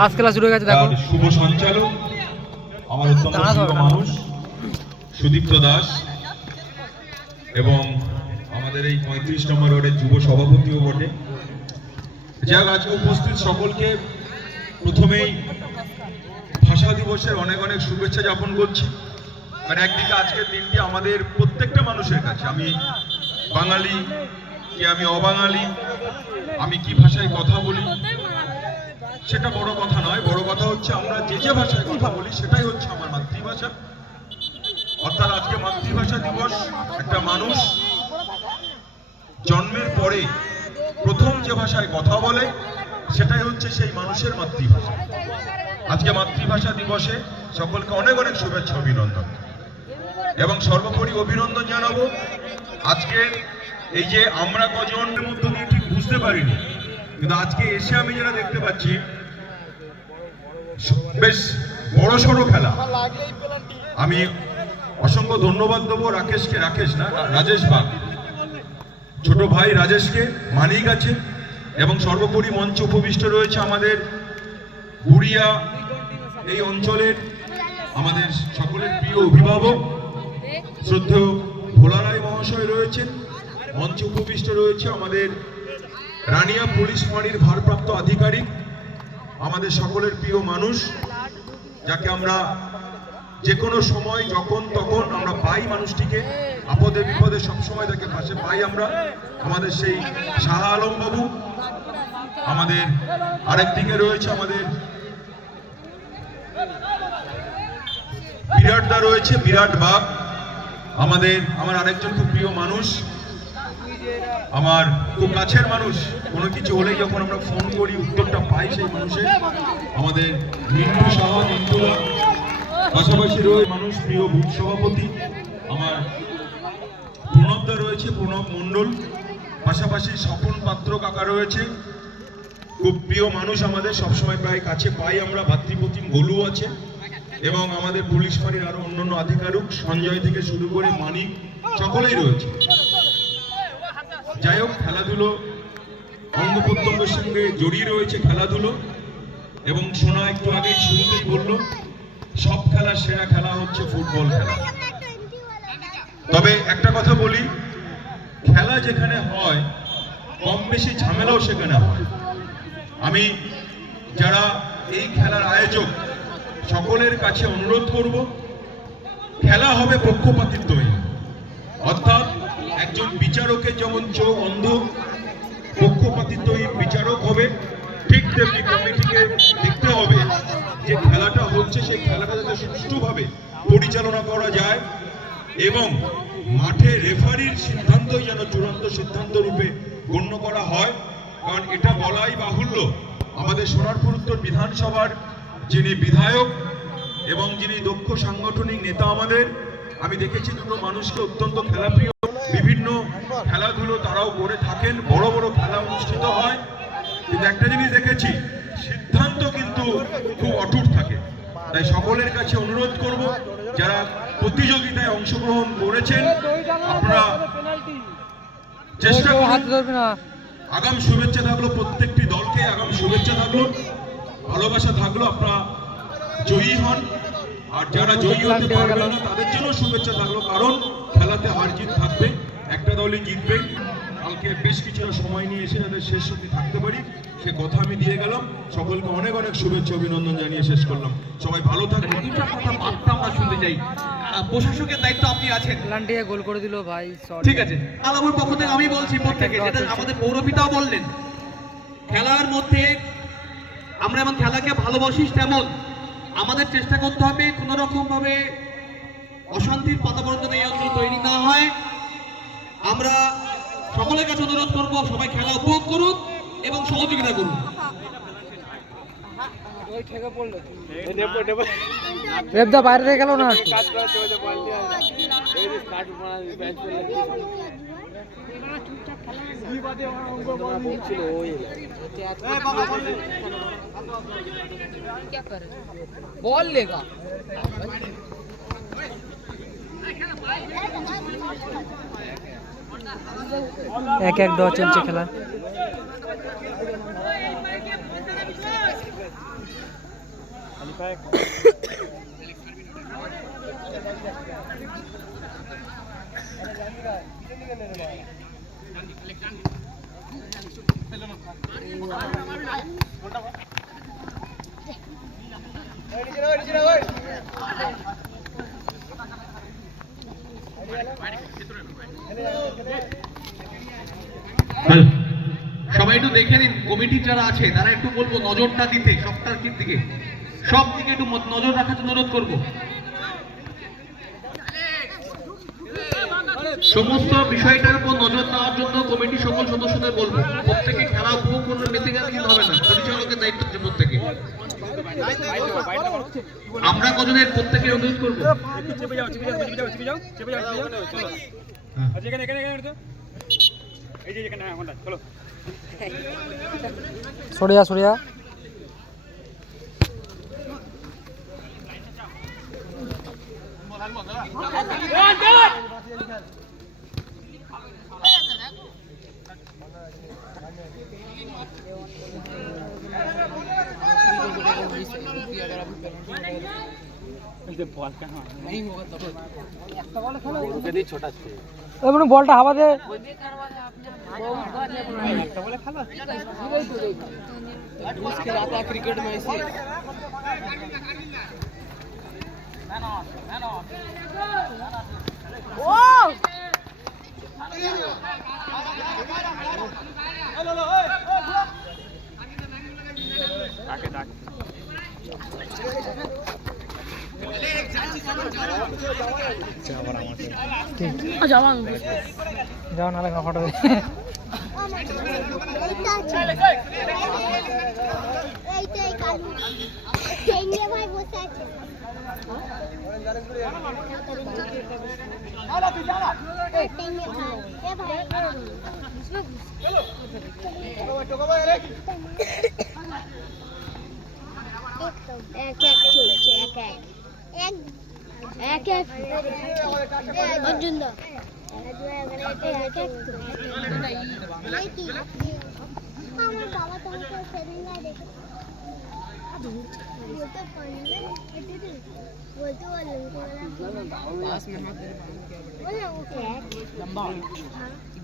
First class শুরু হয়ে গেছে দেখো। শুভ সঞ্চালক আমার অত্যন্ত প্রিয় মানুষ সুদীপ্ত দাস এবং আমাদের এই 35 নম্বর ওয়ার্ডের যুব সভাপতিও বটে। যাক, আজকে উপস্থিত সকলকে প্রথমেই ভাষা দিবসের অনেক অনেক শুভেচ্ছা জ্ঞাপন করছি। মানে একদিকে আজকের দিনটি আমাদের প্রত্যেকটা মানুষের কাছে, আমি বাঙালি কি আমি অবাঙালি, আমি কি ভাষায় কথা বলি সেটা বড় কথা নয়, বড় কথা হচ্ছে আমরা যে যে ভাষায় কথা বলি সেটাই হচ্ছে আমার মাতৃভাষা। অর্থাৎ আজকে মাতৃভাষা দিবস। একটা মানুষ জন্মের পরে প্রথম যে ভাষায় কথা বলে সেটাই হচ্ছে সেই মানুষের মাতৃভাষা। আজকে মাতৃভাষা দিবসে সকলকে অনেক অনেক শুভেচ্ছা অভিনন্দন এবং সর্বোপরি অভিনন্দন জানাবো আজকে এই যে আমরা কজনের মধ্য দিয়ে ঠিক বুঝতে পারিনি, কিন্তু আজকে এসে আমি যেটা দেখতে পাচ্ছি বেশ বড় সড়ো খেলা। আমি অসংখ্য ধন্যবাদ দেবো রাকেশকে, রাজেশ বাগ, ছোট ভাই রাজেশকে, মানিক আছে এবং সর্বোপরি মঞ্চে উপবিষ্ট রয়েছে আমাদের বুড়িয়া এই অঞ্চলের আমাদের সকলের প্রিয় অভিভাবক শ্রদ্ধেয় ভোলা রায় মহাশয় রয়েছেন। মঞ্চে উপবিষ্ট রয়েছে আমাদের রানিয়া পুলিশ ফাঁড়ির ভারপ্রাপ্ত আধিকারিক, আমাদের সকলের প্রিয় মানুষ, যাকে আমরা যে কোনো সময় যখন তখন আমরা পাই, মানুষটিকে আপদে বিপদে সবসময় তাকে পাশে পাই আমরা, আমাদের সেই শাহ আলম বাবু। আমাদের আরেকদিকে রয়েছে আমাদের বিরাটদা রয়েছে, বিরাট বাগ, আমার আরেকজন খুব প্রিয় মানুষ, আমার খুব কাছের মানুষ। কোনো কিছু হলেই যখন আমরা ফোন করি উত্তরটা পাই সেই মানুষের, আমাদের মিন্টু সাহা, মিন্টুলা। পাশাপাশি রয়েছে মানুষ প্রিয় বুথ সভাপতি আমার প্রণবদা রয়েছে, প্রণব মণ্ডল। পাশাপাশি স্বপন পাত্র কাকা রয়েছে, খুব প্রিয় মানুষ আমাদের, সবসময় প্রায় কাছে পাই আমরা। ভাতৃপ্রতিম গোলু আছে এবং আমাদের পুলিশ ফাঁড়ির আরো অন্যান্য আধিকারিক সঞ্জয় থেকে শুরু করে মানিক, সকলেই রয়েছে। যাই হোক, খেলাধুলো অঙ্গ প্রত্যঙ্গের সঙ্গে জড়িয়ে রয়েছে খেলাধুলো, এবং শোনা একটু আগেই শুরুতে বললো সব খেলার সেরা খেলা হচ্ছে ফুটবল খেলা। তবে একটা কথা বলি, খেলা যেখানে হয় কম বেশি ঝামেলাও সেখানে হয়। আমি যারা এই খেলার আয়োজক সকলের কাছে অনুরোধ করব, খেলা হবে পক্ষপাতিত্বহীন। অর্থাৎ একজন বিচারকের যেমন চোখ অন্ধ, পক্ষপাতিত্বহীন বিচারক হবে, ঠিক তেমনি কমিটিকে দেখতে হবে যে খেলাটা হচ্ছে সেই খেলাটা যাতে সুষ্ঠুভাবে পরিচালনা করা যায় এবং মাঠে রেফারির সিদ্ধান্তই যেন চূড়ান্ত সিদ্ধান্ত রূপে গণ্য করা হয়। কারণ এটা বলাই বাহুল্য, আমাদের সোনারপুর উত্তর বিধানসভার যিনি বিধায়ক এবং যিনি দক্ষ সাংগঠনিক নেতা আমাদের, আমি দেখেছি দুটো মানুষকে অত্যন্ত খেলাপ্রিয়, বিভিন্ন খেলাধুলো তারাও করে থাকেন, বড় বড় খেলা অনুষ্ঠিত হয়, কিন্তু একটা জিনিস দেখেছি, সিদ্ধান্ত কিন্তু খুব অটুট থাকে। তাই সকলের কাছে অনুরোধ করব, যারা প্রতিযোগিতায় অংশগ্রহণ করেছেন আপনারা চেষ্টা করুন। আগাম শুভেচ্ছা থাকলো প্রত্যেকটি দলকে, আগাম শুভেচ্ছা থাকলো, ভালোবাসা থাকলো, আপনারা জয়ী হন। আর যারা জয়ী হতে পারবেন না তাদের জন্য শুভেচ্ছা থাকলো, কারণ খেলাতে হার জিত থাকবে, একটা দলই জিতবে। কালকে বেশ কিছুটা সময় নিয়ে এসে যাদের শেষ অবধি থাকতে পারি সে কথা আমি দিয়ে গেলাম। সকলকে অনেক অনেক শুভেচ্ছা অভিনন্দন জানিয়ে শেষ করলাম। সবাই ভালো থাকবেন। আমরা শুনতে চাই, প্রশাসকের দায়িত্ব আপনি আছেন। লান্টিয়া গোল করে দিল ভাই, ঠিক আছে, আলামুর পক্ষ থেকে আমি বলছি প্রত্যেকে, যেটা আমাদের পৌরপিতাও বললেন, খেলার মধ্যে আমরা এমন খেলাকে ভালোবাসি, তেমন আমাদের চেষ্টা করতে হবে কোনো রকম ভাবে অশান্তির বাতাবরণ যেন এই অঞ্চল তৈরি না হয়। আমরা সকলের কাছে অনুরোধ করবো সবাই খেলা উপভোগ করুন এবং সহযোগিতা করুন। বাইরে থেকে গেল না, বল লেগা এক এক দেওয়া চলছে খেলা। সবাই একটু দেখে নিন, কমিটি যারা আছে তারা একটু বলবো নজরটা দিতে সবটার দিকে, সব দিকে একটু নজর রাখার জন্য অনুরোধ করবো। সমস্ত বিষয়টার উপর নজর দেওয়ার জন্য কমিটির সকল সদস্যদের বলবো প্রত্যেকে খেলা উপভোগ করবে, মেতে গেলে কিন্তু হবে না, পরিচালকের দায়িত্ব হচ্ছে প্রত্যেকে। আমরা কজনের প্রত্যেকে অনুরোধ করবো। সরিয়া সরিয়া বলটা হাওয়াতে क्रिकेट में ऐसी যাও না লাগা ফটো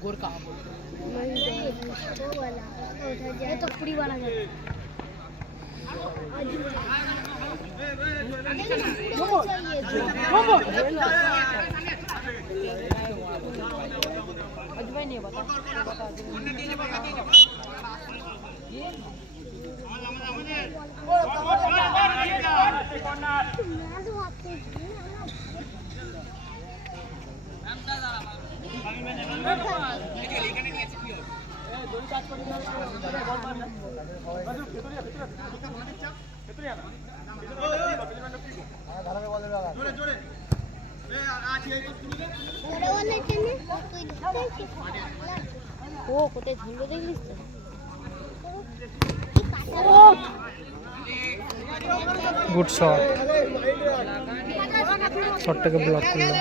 गोरका तो पूरी वाला नहीं बता ও কোথায় ঝুললো দেখলিস তো? গুড শট, শটটাকে ব্লক করলো।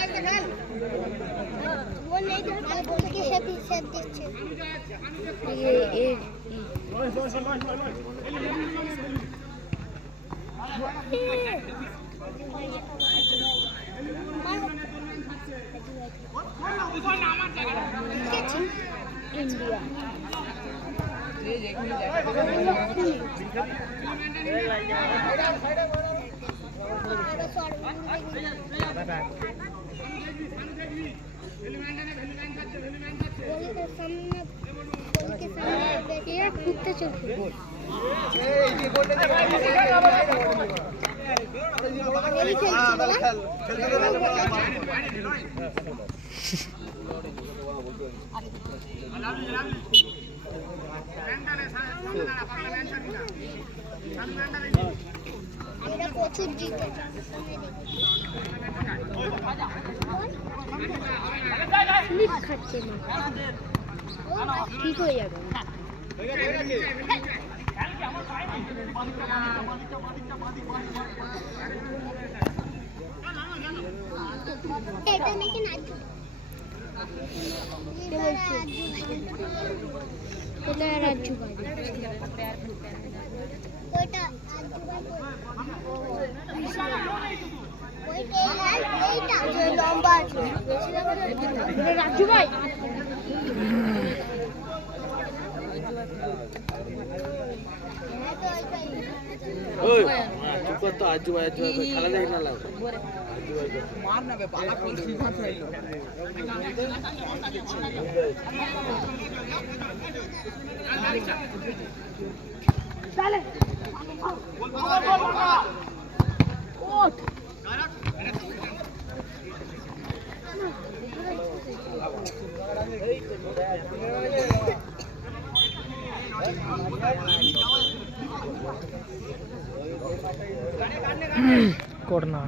इंडिया घूमते चलते প্রচুর জিতে খাচ্ছে না, ঠিক হয়ে যাবে। এটা নাকি না কোথায় রাজ্য বাড়ি ওইটা খেলা দেখ না লাভ করনা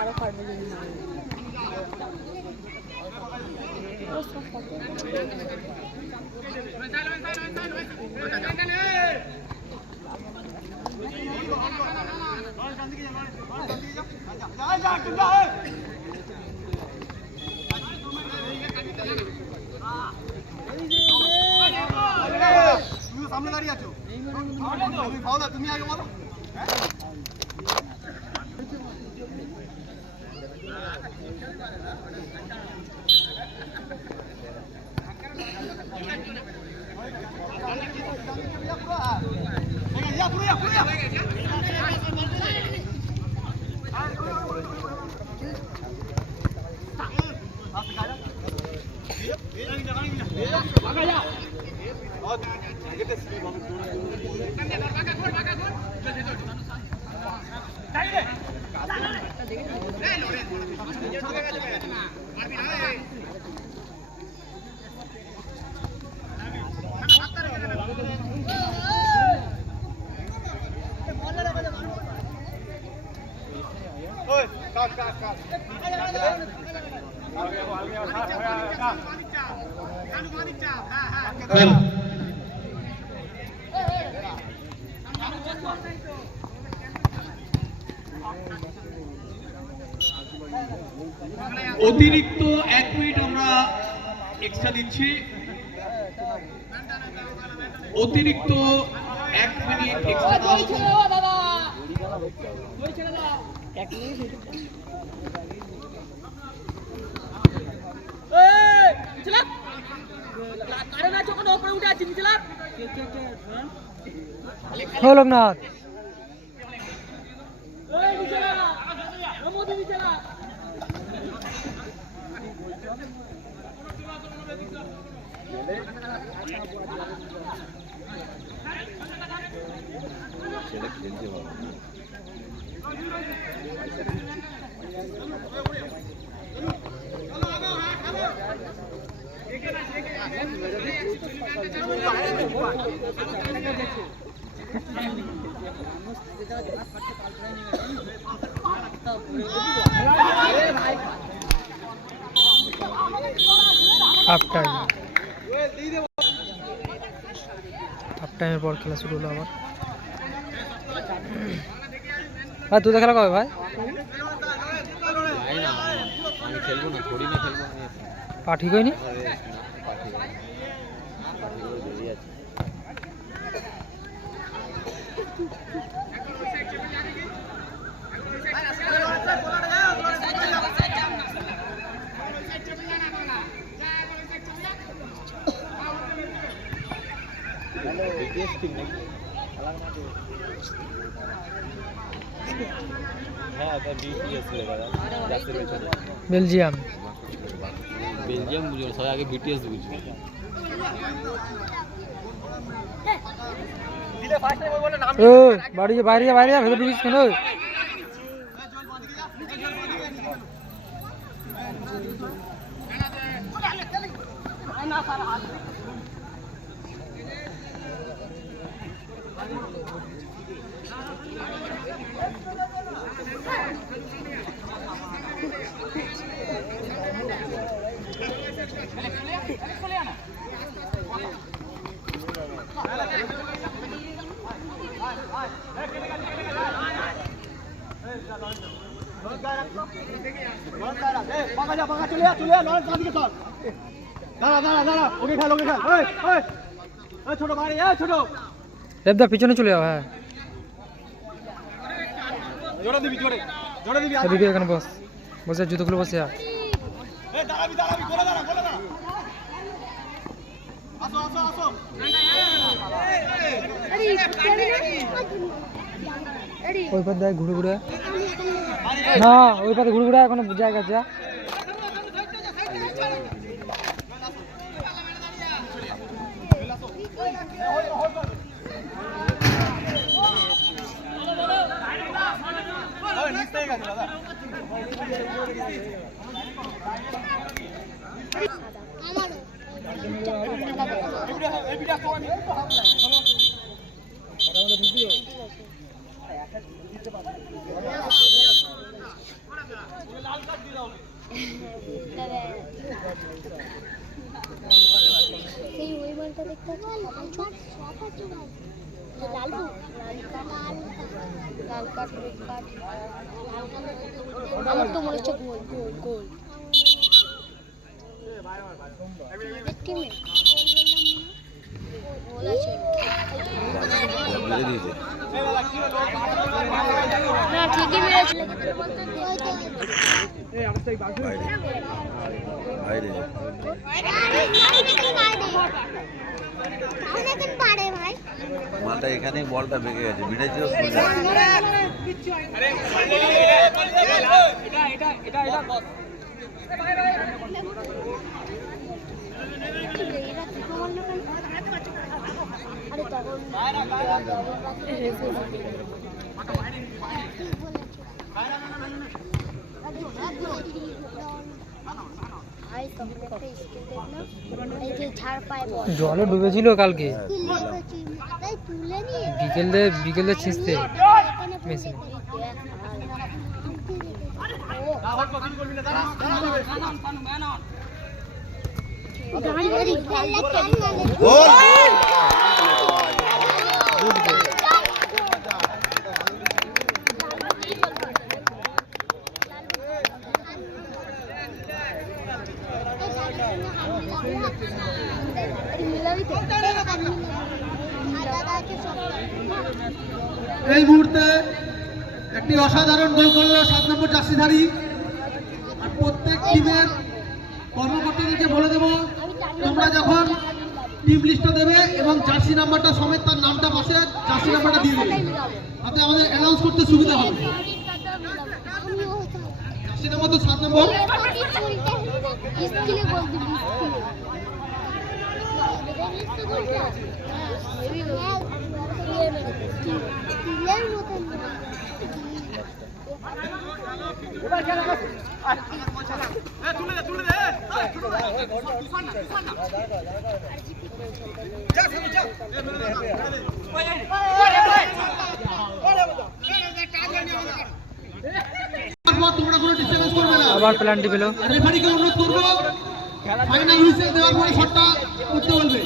আরো পারবে সামনে দাঁড়িয়ে আছো তুমি আগে বলো অতিরিক্ত 1 মিনিট আমরা এক্সট্রা দিচ্ছি অতিরিক্ত 1 মিনিট এক্সট্রা দাও লোকনাথ হাফ টাইমের পর খেলা শুরু হলো আবার। ভাই তুই খেলা কবে ভাই? আমি খেলবো না, থোড়ি না খেলবো। পা ঠিক হয়নি? বেলজিয়াম বেলজিয়াম বুঝো সবাই আগে বিটিএস বুঝবে। বাড়ি যা, বাইরে যা, বাইরে যা, ভেতর ঢুকিস কেন? দেবদা পিছনে চলে যাও। হ্যাঁ এদিকে এখানে বস, বসে জুতোগুলো বসে যা। ওই পার দেখ ঘুরে ঘুরে, না ওই পারে ঘুরে ঘুরে এখনো জায়গা যা। সেই ওই বলটা দেখতে লাল কাঠ, রেড কাঠ, আমার তো মনে হচ্ছে গোল গোল গোল। গোল আছে না, ঠিকই মেরেছিল। মাথা এখানে বলটা বেঁকে গেছে, বিড়েছিল জলে ডুবেছিল কালকে, বিকেলে ছিঁচতে মেশিন। এই মুহূর্তে একটি অসাধারণ গোল করলো 7 নম্বর জার্সিধারী। আর প্রত্যেক টিমের কর্মকর্তাদেরকে বলে দেবো, তোমরা যখন টিম লিস্টটা দেবে এবং জার্সি নাম্বারটা সমেত তার নামটা পাশে জার্সি নাম্বারটা দিয়ে দেবে, তাতে আমাদের অ্যানাউন্স করতে সুবিধা হবে। জার্সি নাম্বার তো 7 নম্বর। তোমরা কোনো ডিস্টার্বেন্স করবে না। আবার প্ল্যান্টি পেলো। রেফারিকে অনুরোধ করবো, ফাইনাল হুইসেল দেওয়ার পরে শটটা করতে বলবে।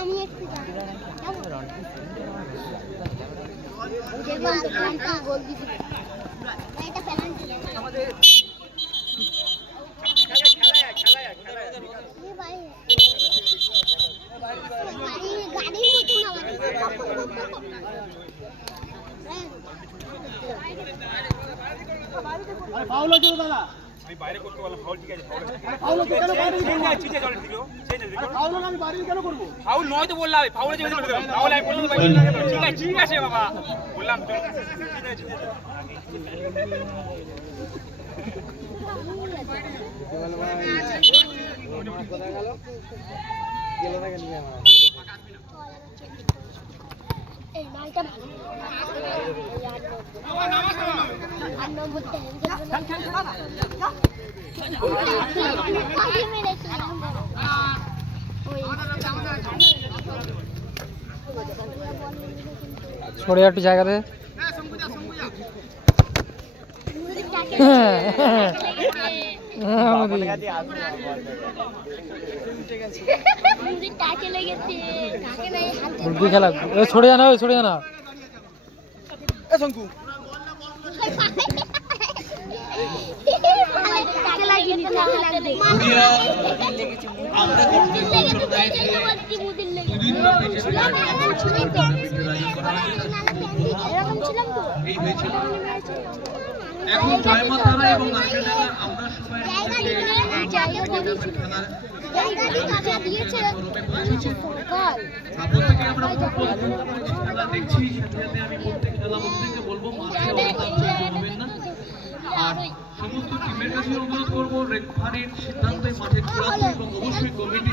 আমি একটু গোল দিচ্ছি। ফাউল নয় তো বললাম ফাউল আছে ফাউল আমি বললাম ঠিক আছে বাবা বললাম তো এই মালটা ভালো এই 8 নম্বরটা সরে একটু জায়গাতে খেলা ছড়ে জানা ছড়ে জানা এখন জয়মাতারা এবং নারকেলডাঙ্গা আমরা সবাই প্রত্যেকে আমরা খেলা দেখছি, সাথে আমি প্রত্যেক খেলা বন্ধুকে বলবো মাঠে করবেন না। আর সমস্ত টিমের কাছে অনুরোধ করবো রেফারির সিদ্ধান্তে মাঠে খেলা এবং অবশ্যই কমিটি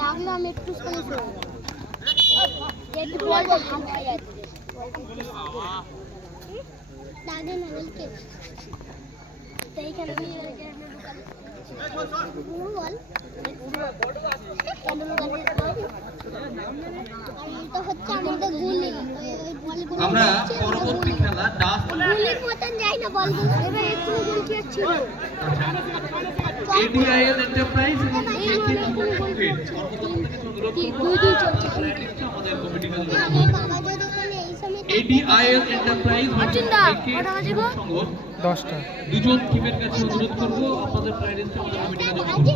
লাগলো আমি একটু একটু বলবো লাগে না বলতে এইখানে বল হচ্ছে আমাদের গুলি আমরা পরবর্তী খেলা ডাস গুলির মতন যাই না বলগুলো এবার একটু গুলি কি ছিল এডিআইএল এন্টারপ্রাইজ এবং আমাদের কমিটি এডিআইএল এন্টারপ্রাইজ সংঘ 10টা দুজন টিমের কাছে অনুরোধ করবো আপনাদের প্রাইডেন্স আমাদের কমিটি কাছে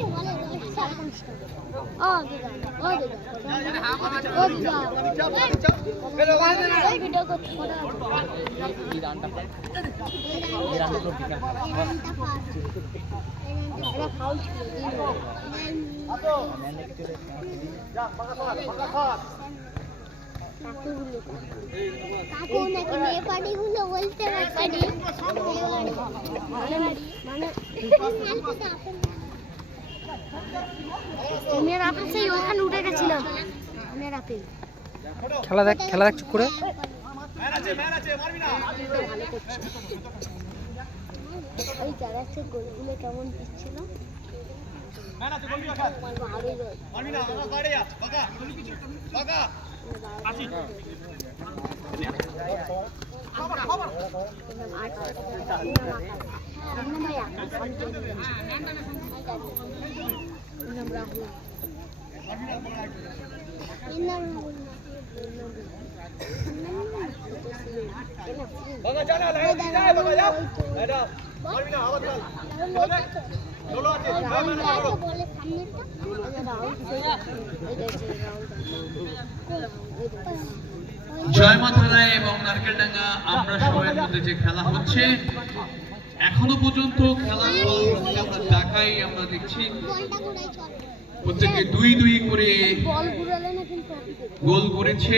কাকু নাকি মেয়ে পার্টি গুলো বলতে পারি মেয়ের আপেল সেই ওখানে উঠে গেছিলাম মেয়ের আপেল খেলা দেখ চুপ করে ওই জায়গাতে গোলগুলো কেমন দিচ্ছিল জয়মাতারা এবং নারকেলডাঙ্গা আমরা সবাই মধ্যে যে খেলা হচ্ছে এখনো পর্যন্ত খেলার ফল আমরা ঢাকায় আমরা দেখছি প্রত্যেকে 2-2 করে গোল করেছে।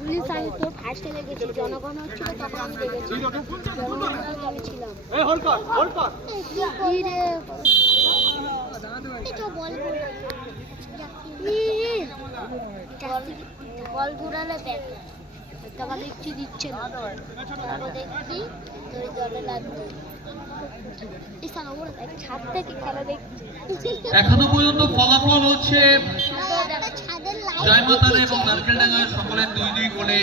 পুলিশ আমি তো ফার্স্টে লেগেছি জনগণ হচ্ছিল তখন আমি লেগেছি আমি ছিলাম বল ঘুরালে তারপর দেখছি দিচ্ছে না তারপর দেখছি ওই জলে লাগবে ছাদ থেকে খেলা দেখছি এখনো পর্যন্ত ফলাফল হচ্ছে জয়মাতারা এবং নারকেলডাঙ্গা সকলে 2-2 করে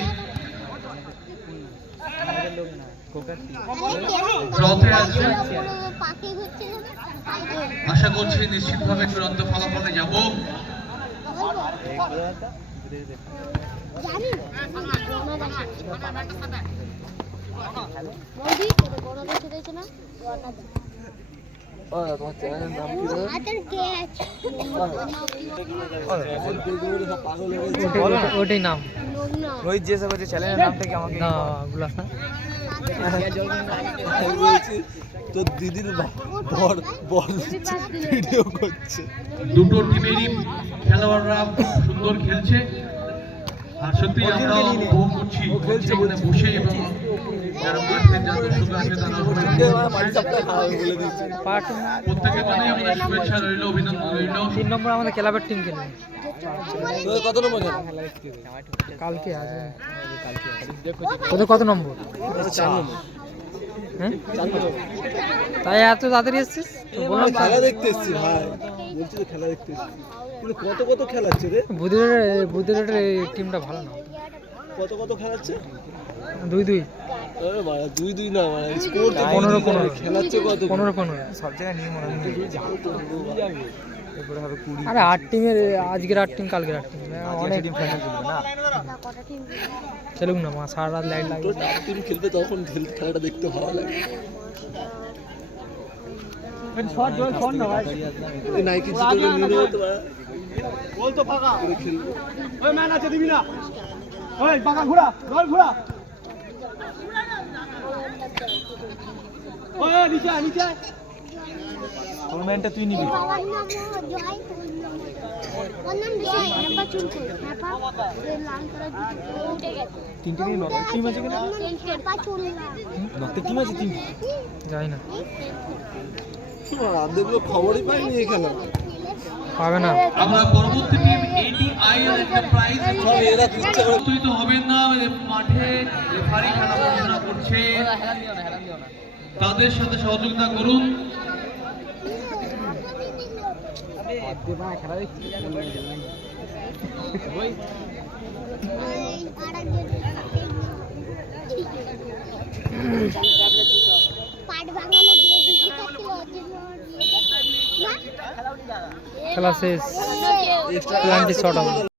ড্রতে আছে। আশা করছি নিশ্চিতভাবে চূড়ান্ত ফলাফলে যাব। বৌদি তোদের বড় দেখে দিয়েছে না তোমার চ্যানেলের নাম কি রে? আতর কে আছে ওটাই নাম নোংরা রোহিত যে সব আছে চ্যানেলের নামটা কি আমাকে না গুলাস না তোর দিদির বর ভিডিও করছে। দুটো টিমেরই খেলোয়াড়রা সুন্দর খেলছে আর সত্যি আমরা উপভোগ করছি এখানে বসে এবং যারা মাঠে যাদের সঙ্গে আছে তারা প্রত্যেকের জন্যই আমাদের শুভেচ্ছা রইল, অভিনন্দন রইল। 3 নম্বর আমাদের ক্লাবের টিম খেলবে কত নম্বর খেলা? কালকে আছে তোদের কত নম্বর? 4 নম্বর। হ্যাঁ তাই এত তাড়াতাড়ি এসেছিস বললাম খেলা দেখতে এসছি ভাই, বলছি তো খেলা দেখতে এসছি, কিন্তু কত খেলাচ্ছে রে? বুদ্ধিরাটের টিমটা ভালো না। কত খেলাচ্ছে? 2-2 আরে বাবা 2-2 না মানে স্কোর তো 15 খেলাচ্ছে কত? 15 সব জায়গায় নিয়ে মনে হয় আরে 8 টিমের আজকের 8 টিম কালকের 8 টিম অনেক টিম ফাইনাল খেলবে না কটা টিম খেলুক না মা সারা রাত লাইট লাগবে টিম খেলবে তখন খেলাটা দেখতে ভালো লাগে। এই নাইকি জিতে নিয়ে হতে পারে। বল তো ফাঁকা খেলবে ওই ম্যান আছে দিবি না ওই ফাঁকা ঘোড়া বল ঘোড়া ওই নিচে নিচে টুর্নামেন্টটা তুই নিবি। বাবার নাম জয় ওর নাম জয় নাম্বার চুল করে হ্যাপা লাল করা উঠে গেছে 3 টিমই নক টিম আছে কিনা হ্যাপা চুল নকতে টিম আছে 3 যাই না দেখলো খবরই পাইনি এই খেলা। পাবে না আমরা পরবর্তী টিম এটিআই এর একটা প্রাইজ এরা ইচ্ছা করে তুই তো হবেন না মাঠে রেফারি খেলা পরিচালনা করছে, তাদের সাথে সহযোগিতা করুন। খেলা দেখছি পাট বাঙালি দিয়ে দিছি খেলা শেষ প্ল্যান্টি শট আউট